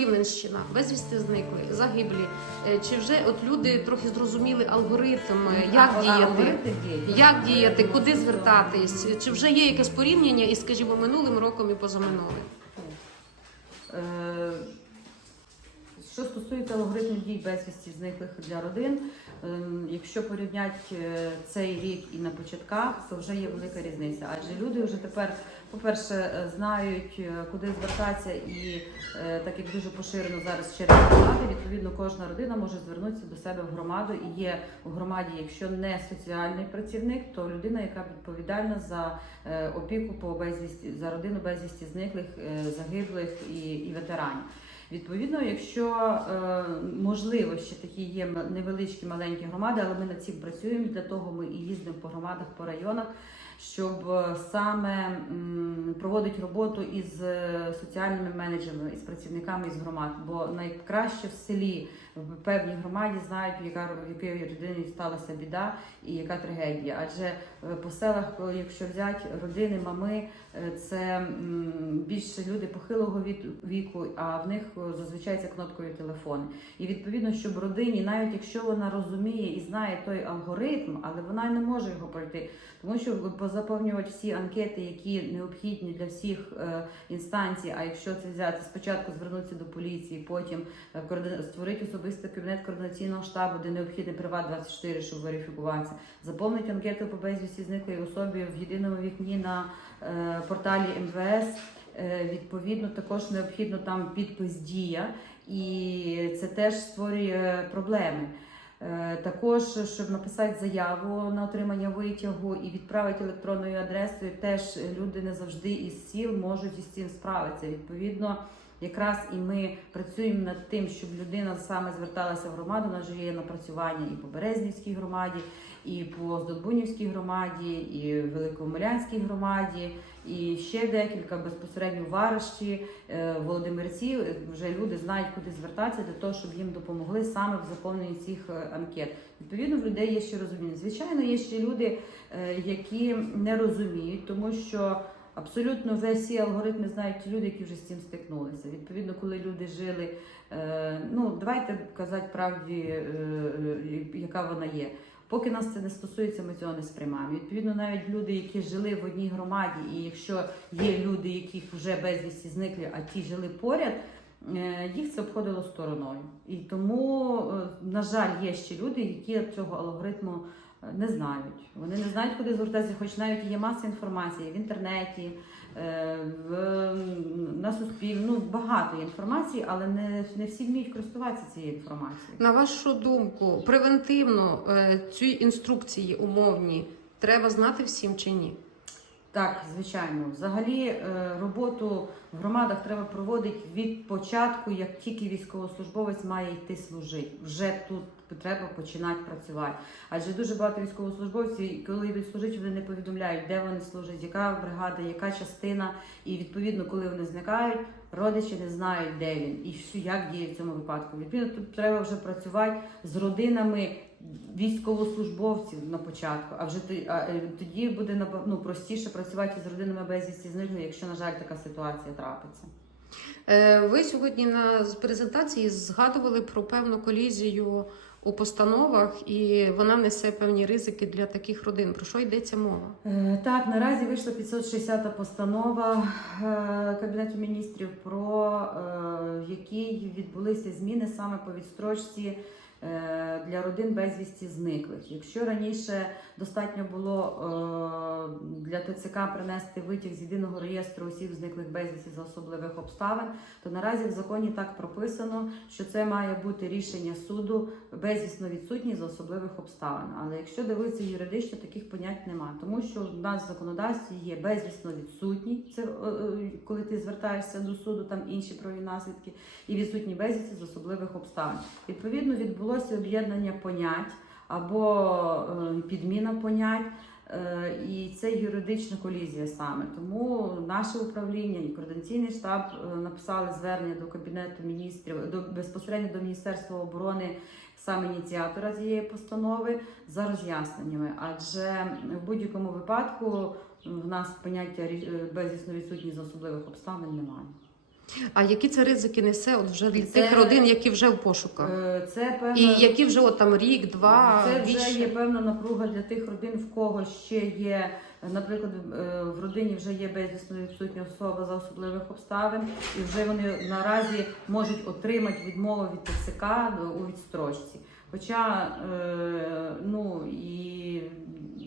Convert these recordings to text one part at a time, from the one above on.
Рівненщина, безвісти зникли, загиблі. Е, Чи вже от люди трохи зрозуміли алгоритм, е, як А, діяти? а. Як діяти, куди звертатись? Чи вже є якесь порівняння із, скажімо, минулим роком і позаминулим? Що стосується алгоритму дій безвісті зниклих для родин, ем, якщо порівняти е, цей рік і на початках, то вже є велика різниця. Адже люди вже тепер, по-перше, е, знають, е, куди звертатися, і так як дуже поширено зараз через громади, відповідно кожна родина може звернутися до себе в громаду. І є у громаді, якщо не соціальний працівник, то людина, яка відповідальна за опіку по безвісті за родину безвісті зниклих, загиблих і, і ветеранів. Відповідно, якщо е, можливо ще такі є невеличкі маленькі громади, але ми над цим працюємо. Для того ми і їздимо по громадах, по районах, щоб е, саме проводити роботу із е, соціальними менеджерами, із працівниками із громад. Бо найкраще в селі в певній громаді знають, яка якої людині сталася біда і яка трагедія. Адже е, по селах, якщо взяти родини, мами, е, це більше люди похилого віку, а в них е, зазвичай це кнопкові телефони. І відповідно, щоб родині, навіть якщо вона розуміє і знає той алгоритм, але вона не може його пройти, тому що позаповнювати всі анкети, які необхідні для всіх е, інстанцій. А якщо це взяти спочатку звернутися до поліції, потім е, координа- особистий кабінет координаційного штабу, де необхідний приват 24, щоб верифікуватися, заповнити анкету по безвісті зниклої особі в єдиному вікні на е, порталі МВС. Е, Відповідно, також необхідно там підпис дія, і це теж створює проблеми. Е, Також, щоб написати заяву на отримання витягу і відправити електронною адресою, теж люди не завжди із сіл можуть із цим справитися. Відповідно, якраз і ми працюємо над тим, щоб людина саме зверталася в громаду. У нас же є напрацювання і по Березнівській громаді, і по Здолбунівській громаді, і Великомилянській громаді, і ще декілька безпосередньо Варищі, е, Володимирці. Вже люди знають, куди звертатися для того, щоб їм допомогли саме в заповненні цих е, анкет. Відповідно, в людей є ще розуміння. Звичайно, є ще люди, е, які не розуміють, тому що. Абсолютно весь алгоритми знають люди, які вже з цим стикнулися. Відповідно, коли люди жили, е, ну давайте казати правді, е, е, яка вона є. Поки нас це не стосується, ми цього не сприймаємо. Відповідно, навіть люди, які жили в одній громаді, і якщо є люди, яких вже безвісті зникли, а ті жили поряд, їх це обходило стороною. І тому, на жаль, є ще люди, які цього алгоритму не знають. Вони не знають, куди звертатися, хоч навіть є маса інформації в інтернеті, е, в, на суспільному. Ну, багато є інформації, але не, не всі вміють користуватися цією інформацією. На вашу думку, превентивно е, ці інструкції умовні треба знати всім чи ні? Так, звичайно. Взагалі е, роботу в громадах треба проводити від початку, як тільки військовослужбовець має йти служити. Вже тут треба починати працювати. Адже дуже багато військовослужбовців, коли йдуть служити, вони не повідомляють, де вони служать, яка бригада, яка частина. І відповідно, коли вони зникають, родичі не знають, де він і що як діє в цьому випадку. Відповідно, тут треба вже працювати з родинами військовослужбовців на початку, а вже е, тоді буде ну, простіше працювати з родинами безвісті зниклих, якщо, на жаль, така ситуація трапиться. Е, Ви сьогодні на презентації згадували про певну колізію у постановах, і вона несе певні ризики для таких родин. Про що йдеться мова? Е, Так, наразі вийшла 560 постанова Кабінету міністрів, про в якій відбулися зміни саме по відстрочці для родин безвісті зниклих. Якщо раніше достатньо було е, для ТЦК принести витяг з єдиного реєстру осіб зниклих безвісті за особливих обставин, то наразі в законі так прописано, що це має бути рішення суду безвісно відсутні за особливих обставин. Але якщо дивитися юридично, таких понять немає, тому що в нас в законодавстві є безвісно відсутні, це е, е, коли ти звертаєшся до суду, там інші правові наслідки, і відсутні безвісті з особливих обставин. Відповідно, відбулося об'єднання понять або е, підміна понять. Е, І це юридична колізія саме. Тому наше управління і координаційний штаб е, написали звернення до кабінету міністрів до безпосередньо до Міністерства оборони саме ініціатора цієї постанови за роз'ясненнями. Адже в будь-якому випадку в нас поняття безвісно відсутність особливих обставин немає. А які це ризики несе от вже для Це- тих родин, які вже в пошуках? Е, Це певно, І які вже от там рік, два, Це вже більше? є певна напруга для тих родин, в кого ще є, наприклад, е, в родині вже є безвісно відсутня особа за особливих обставин, і вже вони наразі можуть отримати відмову від ТЦК у відстрочці. Хоча е, ну і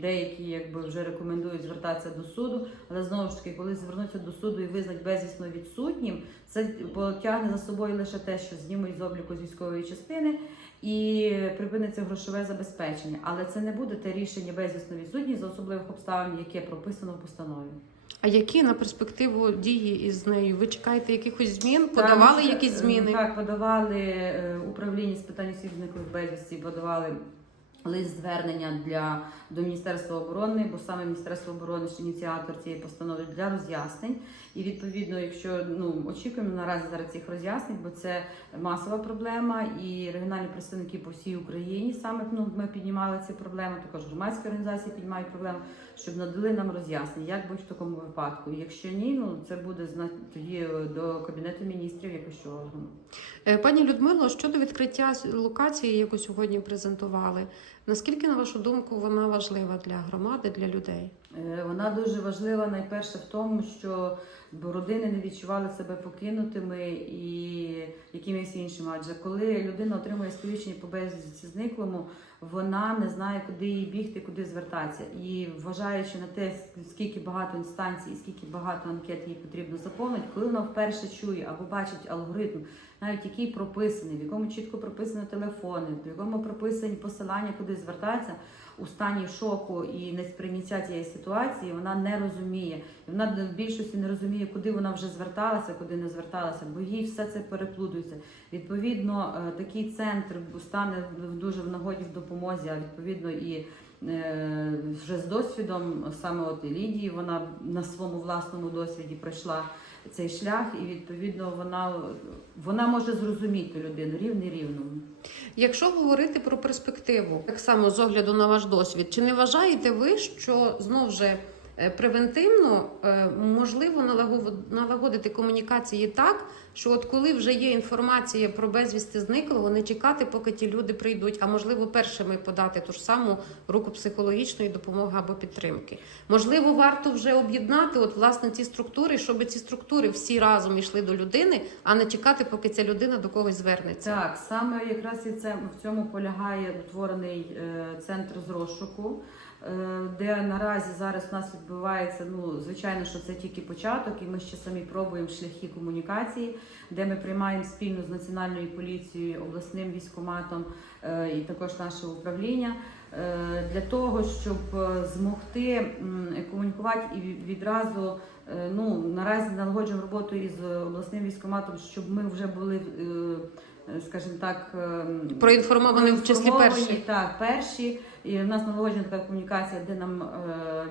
деякі якби вже рекомендують звертатися до суду, але знову ж таки, коли звернуться до суду і визнать безвісно відсутнім, це потягне за собою лише те, що знімуть з обліку з військової частини і припиниться грошове забезпечення. Але це не буде те рішення безвісно відсутність за особливих обставин, яке прописано в постанові. А які на перспективу дії із нею? Ви чекаєте якихось змін? Подавали ще, якісь е, зміни? Так, подавали е, управління з питань осіб зниклих безвісті, подавали. Лист звернення для до Міністерства оборони, бо саме Міністерство оборони ж ініціатор цієї постанови для роз'яснень. І відповідно, якщо ну очікуємо наразі зараз цих роз'яснень, бо це масова проблема, і регіональні представники по всій Україні саме ну ми піднімали ці проблеми. Також громадські організації піднімають проблему, щоб надали нам роз'яснення, як будь в такому випадку. Якщо ні, ну це буде тоді е, до кабінету міністрів якось органу. Е, Пані Людмило, щодо відкриття локації, яку сьогодні презентували, наскільки, на вашу думку, вона важлива для громади, для людей? Е, Вона дуже важлива найперше в тому, що родини не відчували себе покинутими і якимись іншими. Адже коли людина отримує сповіщення по безвісті зниклому, вона не знає, куди їй бігти, куди звертатися. І вважаючи на те, скільки багато інстанцій, і скільки багато анкет їй потрібно заповнити, коли вона вперше чує або бачить алгоритм, навіть який прописаний, в якому чітко прописані телефони, в якому прописані посилання, куди звертатися. У стані шоку і несприйняття цієї ситуації вона не розуміє. І вона в більшості не розуміє, куди вона вже зверталася, куди не зверталася, бо їй все це переплутується. Відповідно, е, такий центр стане дуже в нагоді в допомозі, а відповідно і е, вже з досвідом саме от Лідії, вона на своєму власному досвіді пройшла цей шлях, і відповідно вона, вона може зрозуміти людину рівний рівному. Якщо говорити про перспективу, так само з огляду на ваш досвід, чи не вважаєте ви, що знов же е, превентивно е, можливо налаго- налагодити комунікації так, що от коли вже є інформація про безвісти зниклого, не чекати, поки ті люди прийдуть, а можливо першими подати ту ж саму руку психологічної допомоги або підтримки? Можливо, варто вже об'єднати от власне ці структури, щоб ці структури всі разом йшли до людини, а не чекати, поки ця людина до когось звернеться. Так, саме якраз і це в цьому полягає утворений е, центр з розшуку, е, де наразі зараз у нас відбувається. Ну, звичайно, що це тільки початок, і ми ще самі пробуємо шляхи комунікації, де ми приймаємо спільно з національною поліцією, обласним військоматом е, і також наше управління. е, Для того щоб е, змогти комунікувати і відразу е, ну наразі налагоджуємо роботу із обласним військоматом, щоб ми вже були е, е, скажімо так, ем, Проінформовані в числі перші. Так, перші. І в нас налагоджена така комунікація, де нам е,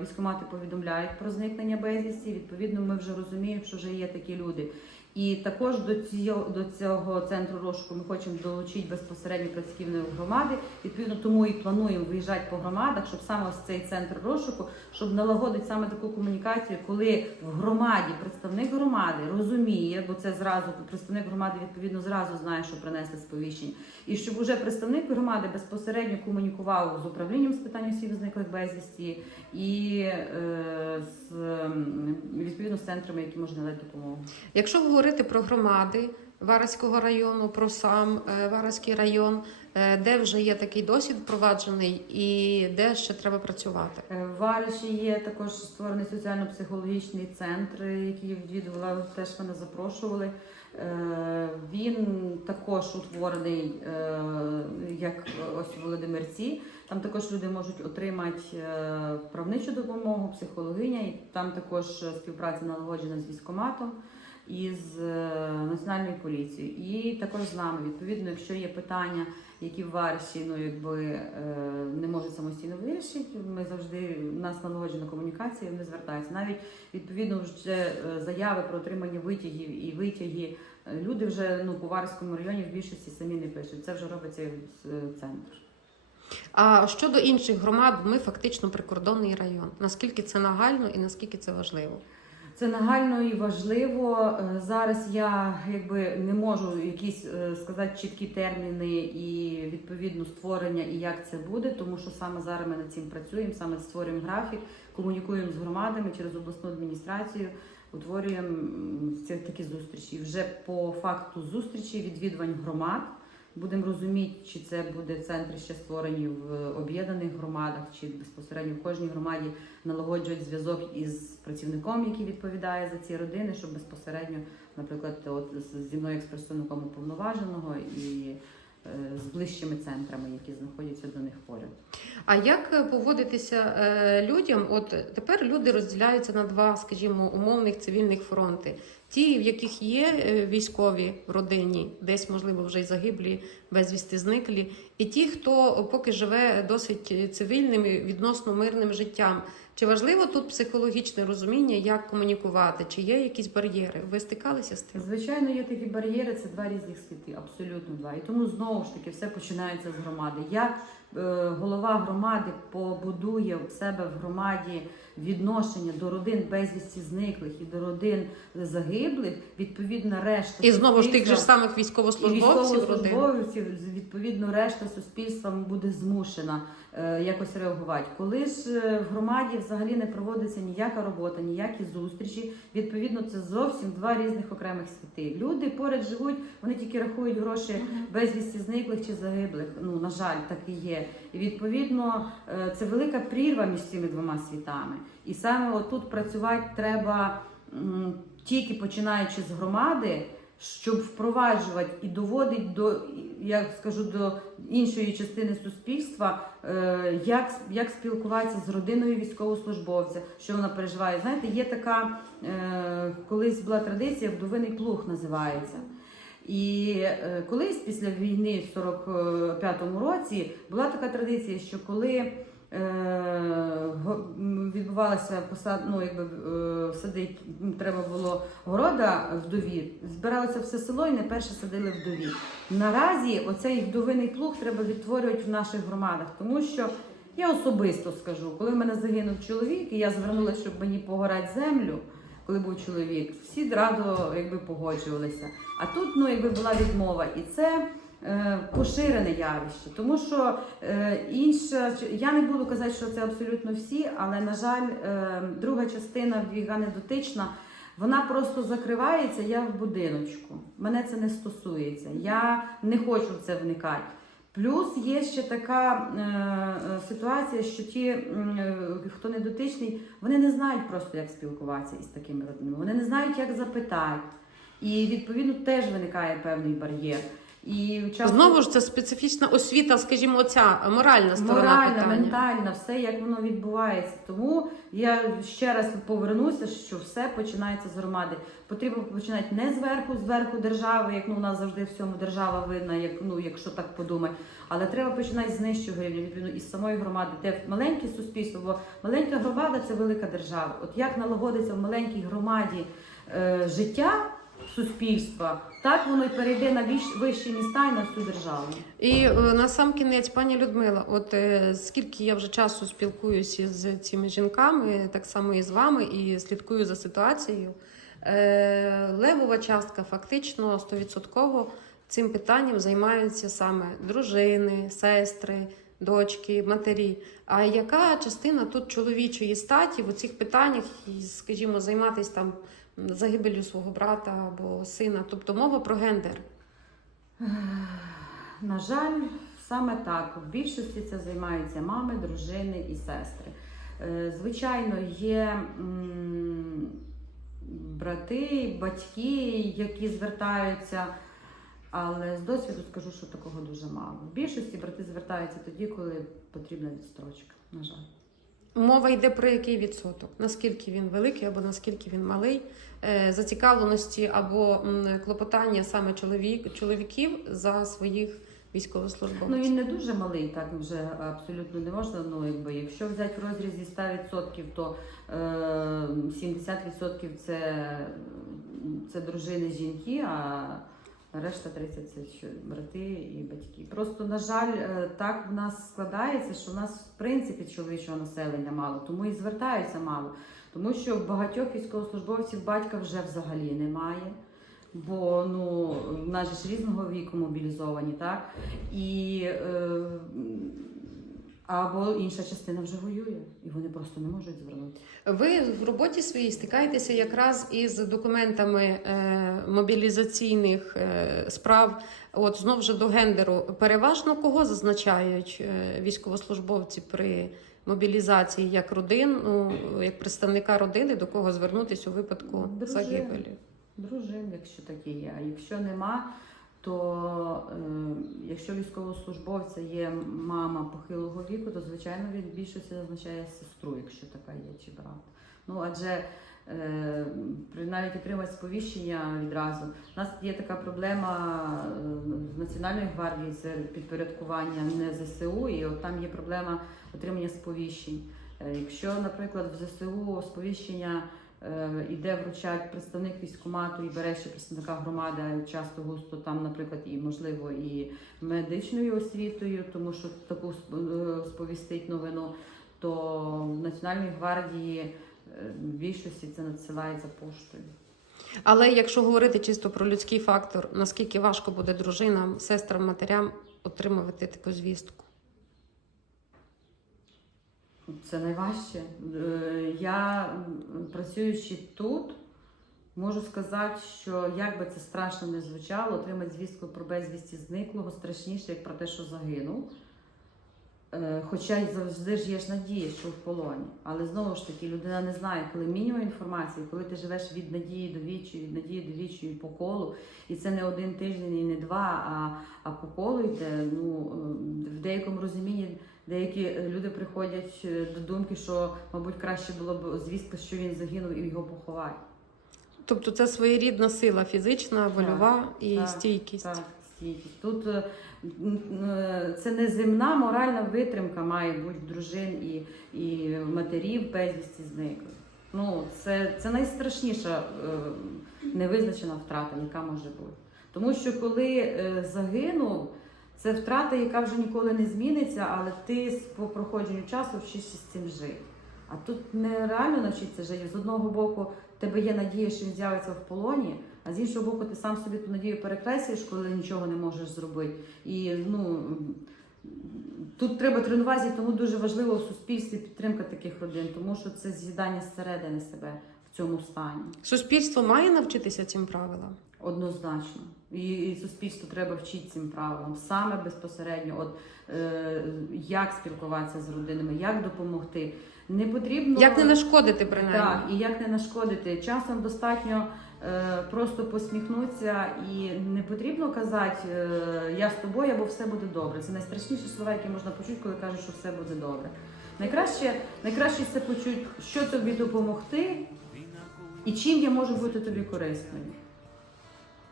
військомати повідомляють про зникнення безвісті. Відповідно, ми вже розуміємо, що вже є такі люди. І також до цього, до цього центру розшуку ми хочемо долучити безпосередньо працівників громади. Відповідно, тому і плануємо виїжджати по громадах, щоб саме ось цей центр розшуку, щоб налагодити саме таку комунікацію, коли в громаді представник громади розуміє, бо це зразу представник громади відповідно зразу знає, що принесли сповіщення, і щоб уже представник громади безпосередньо комунікував з управлінням з питань осіб зниклих безвісті і е, з відповідно з центрами, які можуть надати допомогу. Якщо говорити про громади Вараського району, про сам е, Вараський район, е, де вже є такий досвід впроваджений і де ще треба працювати. Е, В Вариші є також створений соціально-психологічний центр, який відвідувала, теж мене запрошували. Він також утворений, як ось у Володимирці. Там також люди можуть отримати правничу допомогу, психологиня, і там також співпраця налагоджена з військоматом і з е, національною поліцією. І також з нами. Відповідно, якщо є питання, які Варші ну, якби, е, не можуть самостійно вирішити, ми завжди у нас налагоджена комунікація, вони звертаються. Навіть відповідно вже е, заяви про отримання витягів і витяги. Люди вже ну, по Варському районі в більшості самі не пишуть. Це вже робиться центр. А щодо інших громад, ми фактично прикордонний район. Наскільки це нагально і наскільки це важливо? Це нагально і важливо. Е, Зараз я якби не можу якісь е, сказати чіткі терміни і відповідно створення і як це буде, тому що саме зараз ми над цим працюємо, саме створюємо графік, комунікуємо з громадами через обласну адміністрацію, утворюємо такі зустрічі. Вже по факту зустрічі відвідувань громад. Будемо розуміти, чи це буде центри ще створені в об'єднаних громадах, чи безпосередньо в кожній громаді налагоджують зв'язок із працівником, який відповідає за ці родини, щоб безпосередньо, наприклад, от зі мною як з представником уповноваженого і е, з ближчими центрами, які знаходяться до них поряд. А як поводитися е, людям? От тепер люди розділяються на два, скажімо, умовних цивільних фронти: ті, в яких є е, військові в родині, десь можливо вже й загиблі, безвісти зниклі, і ті, хто поки живе досить цивільним і відносно мирним життям. Чи важливо тут психологічне розуміння, як комунікувати? Чи є якісь бар'єри? Ви стикалися з тим? Звичайно, є такі бар'єри, це два різних світи, абсолютно два. І тому знову ж таки все починається з громади. Е, голова громади побудує в себе в громаді відношення до родин безвісті зниклих і до родин загиблих, відповідно, решта І знову ж тих же самих військовослужбовців військовослужбовців, відповідно, решта суспільства буде змушена е, якось реагувати. Коли ж е, в громаді взагалі не проводиться ніяка робота, ніякі зустрічі, відповідно, це зовсім два різних окремих світи. Люди поряд живуть, вони тільки рахують гроші безвісті зниклих чи загиблих. Ну на жаль, так і є. І відповідно е, це велика прірва між цими двома світами. І саме отут працювати треба тільки починаючи з громади, щоб впроваджувати і доводити до я скажу до іншої частини суспільства, е, як, як спілкуватися з родиною військовослужбовця, що вона переживає. Знаєте, є така е, колись була традиція, вдовиний плуг називається. І е, колись після війни в 45-му році була така традиція, що коли е, відбувалася посад, ну якби е, садить, треба було города вдові, збиралося все село і не перше садили вдові. Наразі оцей вдовиний плуг треба відтворювати в наших громадах, тому що я особисто скажу, коли в мене загинув чоловік, і я звернулася, щоб мені погорати землю. Коли був чоловік, всі радо якби погоджувалися. А тут ну якби була відмова, і це е, поширене явище, тому що е, інша я не буду казати, що це абсолютно всі, але на жаль, е, друга частина, яка не дотична, вона просто закривається. Я в будиночку. Мене це не стосується. Я не хочу в це вникати. Плюс є ще така е, ситуація, що ті, е, хто не дотичний, вони не знають просто, як спілкуватися із такими родинами. Вони не знають, як запитати. І відповідно теж виникає певний бар'єр. І часто- Знову ж це специфічна освіта, скажімо, оця моральна сторона моральна, питання. ментальна, все як воно відбувається. Тому я ще раз повернуся, що все починається з громади. Потрібно починати не зверху, зверху держави, як ну у нас завжди в цьому держава видна, як ну якщо так подумати. Але треба починати з нижчого рівня, відповідно із самої громади, де маленьке суспільство, бо маленька громада це велика держава. От як налагодиться в маленькій громаді е, життя суспільства, так воно й перейде на вищі міста і на всю державу. І е, на сам кінець, пані Людмила, от е, скільки я вже часу спілкуюся з цими жінками, так само і з вами, і слідкую за ситуацією. Е, левова частка фактично 100% цим питанням займаються саме дружини, сестри, дочки, матері. А яка частина тут чоловічої статі в цих питаннях, скажімо, займатися там загибелью свого брата або сина? Тобто мова про гендер. На жаль, саме так. В більшості це займаються мами, дружини і сестри. Е, Звичайно, є брати, батьки, які звертаються, але з досвіду скажу, що такого дуже мало. В більшості брати звертаються тоді, коли потрібна відстрочка. На жаль. Мова йде про який відсоток? Наскільки він великий або наскільки він малий? Е, Зацікавленості або клопотання саме чоловік, чоловіків за своїх Ну він не дуже малий, так вже абсолютно не можна. Ну якби якщо взяти в розрізі 100%, то е, 70% це, це дружини жінки, а решта 30% це брати і батьки. Просто на жаль, е, так в нас складається, що в нас в принципі чоловічого населення мало, тому і звертаються мало. Тому що в багатьох військовослужбовців батька вже взагалі немає. Бо ну в нас ж різного віку мобілізовані, так? І е, або інша частина вже воює, і вони просто не можуть звернутися. Ви в роботі своїй стикаєтеся якраз із документами е, мобілізаційних е, справ. От знов же до гендеру. Переважно кого зазначають е, військовослужбовці при мобілізації як родину, як представника родини, до кого звернутися у випадку Дружини. загибелі? Дружин, якщо такі є. А якщо нема, то е, якщо військовослужбовця є мама похилого віку, то звичайно він в більшості зазначає сестру, якщо така є, чи брат. Ну адже е, навіть отримати сповіщення відразу. У нас є така проблема е, з Національної гвардії, це підпорядкування не ЗСУ, і от там є проблема отримання сповіщень. Е, Якщо, наприклад, в ЗСУ сповіщення іде вручать представник військкомату і бере ще представника громади, часто густо там, наприклад, і можливо і медичною освітою, тому що таку е, сповістить новину, то в Національній гвардії е, в більшості це надсилається поштою. Але якщо говорити чисто про людський фактор, наскільки важко буде дружинам, сестрам, матерям отримувати таку звістку? Це найважче. Е, Я працюючи тут, можу сказати, що як би це страшно не звучало, отримати звістку про безвісті зниклого страшніше, як про те, що загинув. Е, Хоча й завжди ж є ж надія, що в полоні. Але знову ж таки, людина не знає, коли мінімум інформації, коли ти живеш від надії до вічі, від надії до вічі і по колу, і це не один тиждень і не два, а, а по колу йде. Ну, е, в деякому розумінні деякі люди приходять е, до думки, що, мабуть, краще було б звістка, що він загинув і його поховати. Тобто це своєрідна сила фізична, вольова і так, стійкість. Так, стійкість. Тут е, е, це неземна моральна витримка має бути дружин і, і матерів безвісті зниклих. Ну, це, це найстрашніша е, невизначена втрата, яка може бути. Тому що коли е, загинув, це втрата, яка вже ніколи не зміниться, але ти по проходженню часу вчишся з цим жити. А тут нереально навчитися жити. З одного боку, тебе є надія, що він з'явиться в полоні, а з іншого боку, ти сам собі ту надію перекреслюєш, коли нічого не можеш зробити. І ну тут треба тренуватися, тому дуже важливо в суспільстві підтримка таких родин, тому що це з'їдання зсередини себе в цьому стані. Суспільство має навчитися цим правилам. Однозначно. І, і суспільству треба вчити цим правилам саме безпосередньо, от е, як спілкуватися з родинами, як допомогти. Не потрібно Як не нашкодити принаймні? так, і як не нашкодити. Часом достатньо е, просто посміхнутися і не потрібно казати е, я з тобою або все буде добре. Це найстрашніші слова, які можна почути, коли кажуть, що все буде добре. Найкраще, найкраще це почути, що тобі допомогти і чим я можу бути тобі корисною.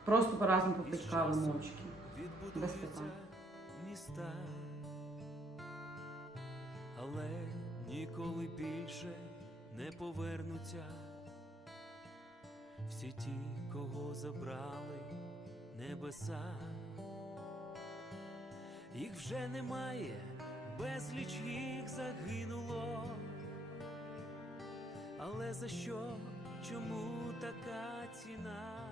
Просто по-разному попити каву мовчки. Без питань. міста, але ніколи більше не повернуться всі ті, кого забрали небеса. Їх вже немає, безліч їх загинуло. Але за що? Чому така ціна?